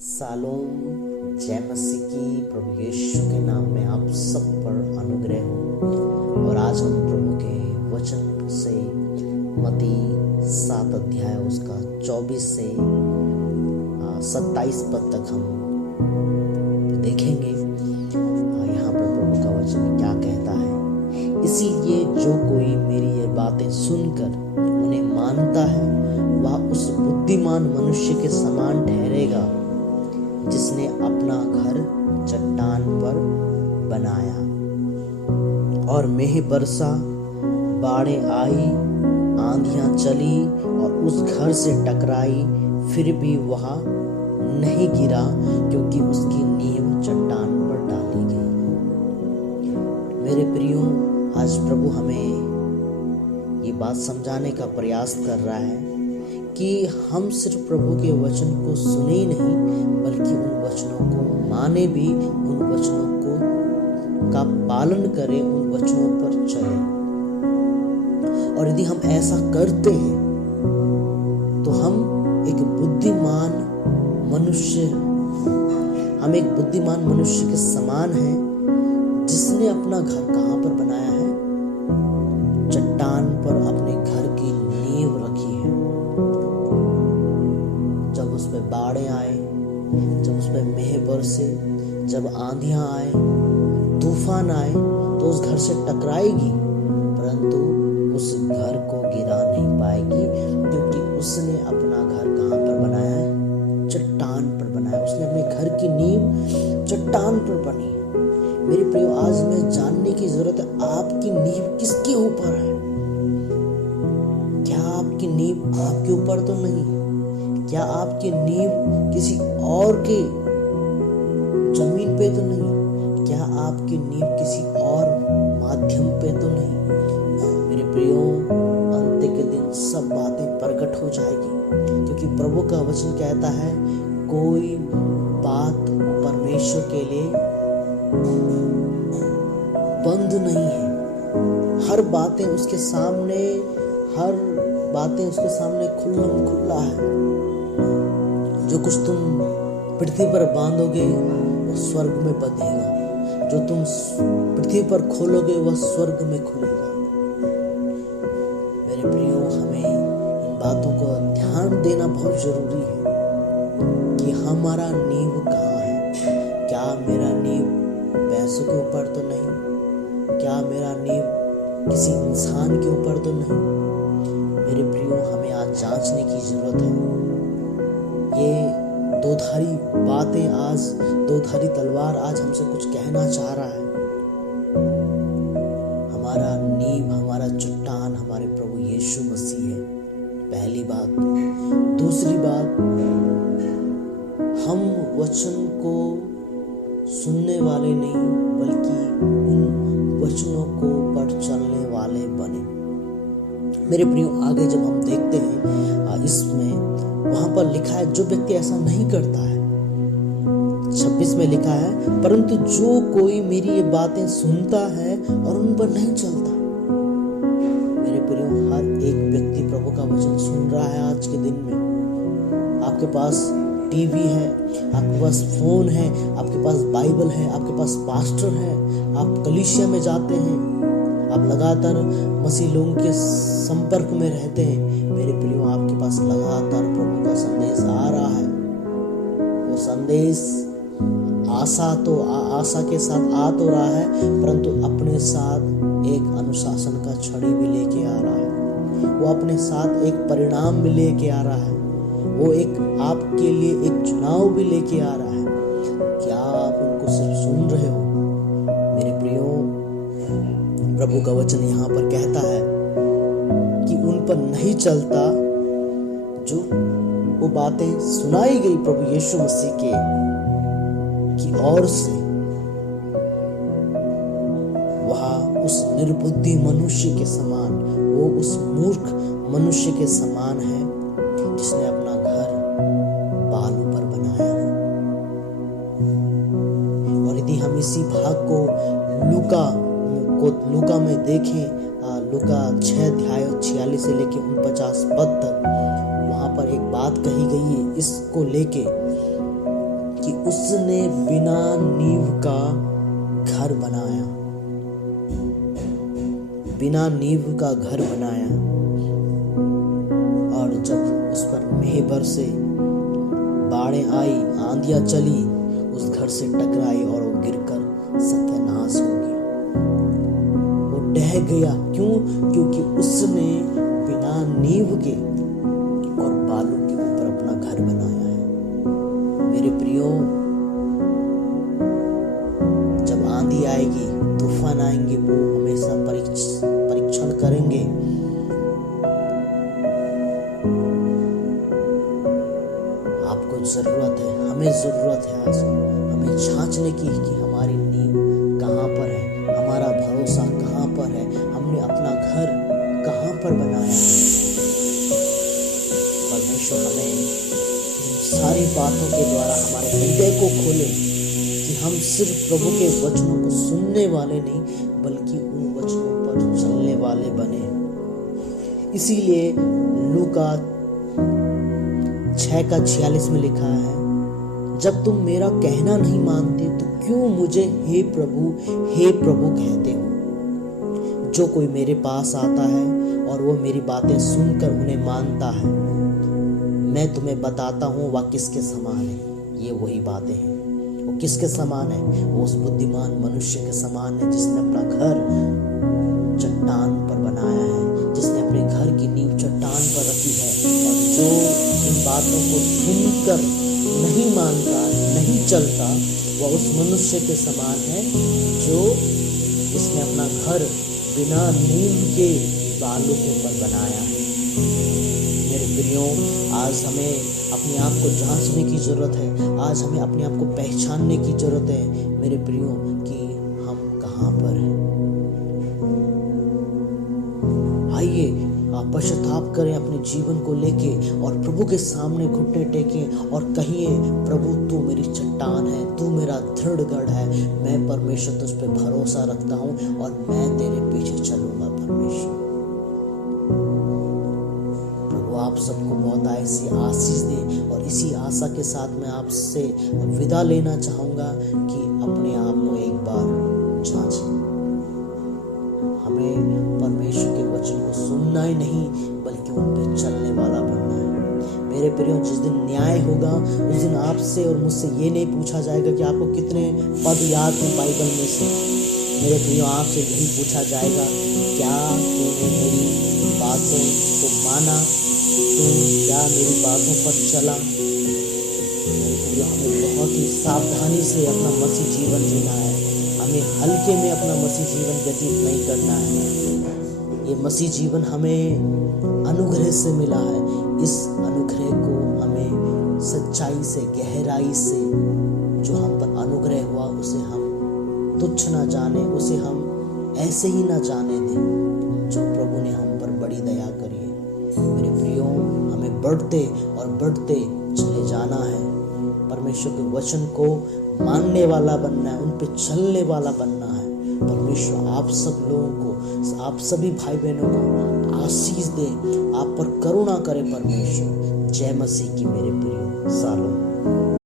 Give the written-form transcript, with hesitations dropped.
Shalom. जय मसीह की। प्रभु यीशु के नाम में आप सब पर अनुग्रह हो। और आज हम प्रभु के वचन से मत्ती 7 अध्याय उसका 24 से 27 पद तक हम देखेंगे। यहाँ पर प्रभु का वचन क्या कहता है। इसीलिए जो कोई मेरी ये बातें सुनकर उन्हें मानता है वह उस बुद्धिमान मनुष्य के समान ठहरेगा जिसने अपना घर चट्टान पर बनाया। और मेघ बरसा, बाढ़ें आई, आंधियां चली और उस घर से टकराई, फिर भी वह नहीं गिरा क्योंकि उसकी नींव चट्टान पर डाली गई। मेरे प्रियो, आज प्रभु हमें ये बात समझाने का प्रयास कर रहा है कि हम सिर्फ प्रभु के वचन को सुने ही नहीं बल्कि उन वचनों को माने भी, उन वचनों को का पालन करें, उन वचनों पर चलें। और यदि हम ऐसा करते हैं तो हम एक बुद्धिमान मनुष्य के समान हैं जिसने अपना घर कहाँ पर बनाया है? चट्टान पर अपने घर की नींव रखी है। जब उस पे बाढ़ें आए, जब उस पे मेघ बरसे, जब आंधियां आए, तूफान आए तो उस घर से टकराएगी परंतु उस घर को गिरा नहीं पाएगी क्योंकि उसने अपना घर कहाँ पर बनाया है? चट्टान पर बनाया। उसने अपने घर की नींव चट्टान पर बनी। मेरे प्रियो, आज में जानने की जरूरत है आपकी नींव किसके ऊपर है? क्या आपकी नींव आपके ऊपर तो नहीं? क्या आपकी नींव किसी और के जमीन पे तो नहीं? क्या आपकी नींव किसी और माध्यम पे तो नहीं? मेरे प्रियो, अंत के दिन सब बातें प्रकट हो जाएगी क्योंकि प्रभु का वचन कहता है कोई बात परमेश्वर के लिए बंद नहीं है। हर बातें उसके सामने खुल्लम खुल्ला है। जो कुछ तुम पृथ्वी पर बांधोगे वो स्वर्ग में बंधेगा, जो तुम पृथ्वी पर खोलोगे वह स्वर्ग में खुलेगा। मेरे प्रियो, हमें इन बातों को ध्यान देना बहुत जरूरी है कि हमारा नींव कहाँ है। क्या मेरा नींव पैसों के ऊपर तो नहीं? क्या मेरा नींव किसी इंसान के ऊपर तो नहीं? मेरे प्रियो, हमें आज जांचने की जरूरत है। ये दो-धारी तलवार आज हमसे कुछ कहना चाह रहा है। हमारा नींव, हमारा चट्टान हमारे प्रभु यीशु मसीह है, पहली बात। दूसरी बात, हम वचन को सुनने वाले नहीं बल्कि उन वचनों को पर चलने वाले बने। मेरे प्रियो, आगे जब हम देखते हैं इसमें वहां पर लिखा है जो व्यक्ति ऐसा नहीं करता है। 26 में लिखा है परंतु जो कोई मेरी ये बातें सुनता है और उन पर नहीं चलता। मेरे प्रियो, हर एक व्यक्ति प्रभु का वचन सुन रहा है आज के दिन में। आपके पास टीवी है, आपके पास फोन है, आपके पास बाइबल है, आपके पास पास्टर है, आप कलीसिया में जाते हैं, आप लगातार मसीह लोगों के संपर्क में रहते हैं। मेरे प्रियो, आपके पास लगातार प्रभु का संदेश आ रहा है। वो संदेश आशा के साथ आ तो रहा है परंतु अपने साथ एक अनुशासन का छड़ी भी लेके आ रहा है। वो अपने साथ एक परिणाम भी लेके आ रहा है। वो एक आपके लिए एक चुनाव भी लेके आ रहा है। क्या आप उनको सिर्फ सुन रहे हो? मेरे प्रियो, प्रभु का वचन यहाँ पर कहता है कि उन पर नहीं चलता जो वो बातें सुनाई गई प्रभु यीशु मसीह की ओर से। वह उस निर्बुद्धि मनुष्य के समान, वो उस मूर्ख मनुष्य के समान है जिसने अपना घर बालू पर बनाया है। और यदि हम इसी भाग को लूका में देखें, लूका 6 अध्याय 46 से लेके 49 पद तक, वहां पर एक बात कही गई है इसको लेके कि उसने बिना नींव का घर बनाया, बिना नींव का घर बनाया, और जब उस पर मेह बरसे, बाढ़ें आई, आंधियां चली, उस घर से टकराई और वो गिरकर सत्यानाश हो गया, वो ढह गया। क्यों? क्योंकि उसने बिना नींव के और बालू के ऊपर अपना घर बनाया है। मेरे प्रियो, जब आंधी आएगी, तूफान आएंगे, वो हमेशा परीक्षण करेंगे। आपको जरूरत है, हमें जरूरत है आज हमें जांचने की कि हमारी नींव कहाँ पर है, हमारा भरोसा कहाँ पर है, हमने अपना घर कहाँ पर बनाया है। परमेश्वर हमें इन सारी बातों के द्वारा हमारे हृदय को खोले कि हम सिर्फ प्रभु के वचनों को सुनने वाले नहीं, बल्कि उन वचनों पर चलने वाले बने। इसीलिए लूका 6:46 में लिखा है, जब तुम मेरा कहना नहीं मानते तो क्यों मुझे हे प्रभु कहते हो? जो कोई मेरे पास आता है और वो मेरी बातें सुनकर उन्हें मानता है, मैं तुम्हें बताता हूँ वह किसके समान है। ये वही बातें हैं। वो किसके समान है? वो उस बुद्धिमान मनुष्य के समान है जिसने अपना घर चट्टान पर बनाया है, जिसने अपने घर की नींव चट्टान पर रखी है। और जो इन बातों को सुनकर नहीं मानता, नहीं चलता, वह उस मनुष्य के समान है जो जिसने अपना घर बिना नींव के बालू के ऊपर बनाया है। मेरे प्रियो, आज हमें अपने आप को जांचने की जरूरत है। आज हमें अपने आप को पहचानने की जरूरत है मेरे प्रियो कि हम कहाँ पर हैं। आइए पश्चाताप करें अपने जीवन को लेके और प्रभु के सामने घुटने टेकें और कहिए, प्रभु तू मेरी चट्टान है, तू मेरा दृढ़ गढ़ है, मैं परमेश्वर तुझ पे भरोसा रखता हूँ और मैं तेरे पीछे चलूंगा। परमेश्वर प्रभु आप सबको बहुत ऐसी आशीष दे और इसी आशा के साथ मैं आपसे विदा लेना चाहूंगा कि अपने आप को एक बार जांचें। हमें परमेश्वर के वचन को सुनना ही नहीं बल्कि उन पे चलने वाला बनना है। मेरे प्रियो, जिस दिन न्याय होगा उस दिन आपसे और मुझसे ये नहीं पूछा जाएगा कि आपको कितने पद याद हैं बाइबल में से। मेरे प्रियो, आपसे यही पूछा जाएगा, क्या तूने मेरी बातों को माना, तू क्या मेरी बातों पर चला। मेरे प्रियो, हमें बहुत ही सावधानी से अपना मसीह जीवन जीना है। हमें हल्के में अपना मसीह जीवन व्यतीत नहीं करना है। ये मसीह जीवन हमें अनुग्रह से मिला है। इस अनुग्रह को हमें सच्चाई से, गहराई से, जो हम पर अनुग्रह हुआ उसे हम तुच्छ ना जाने, उसे हम ऐसे ही ना जाने दें जो प्रभु ने हम पर बड़ी दया करी है। मेरे प्रियो, हमें बढ़ते और बढ़ते चले जाना है। परमेश्वर के वचन को मानने वाला बनना है, उन पे चलने वाला बनना है। परमेश्वर आप सब लोगों को, आप सभी भाई बहनों को आशीष दे, आप पर करुणा करे परमेश्वर। जय मसीह की मेरे प्रियो। सालों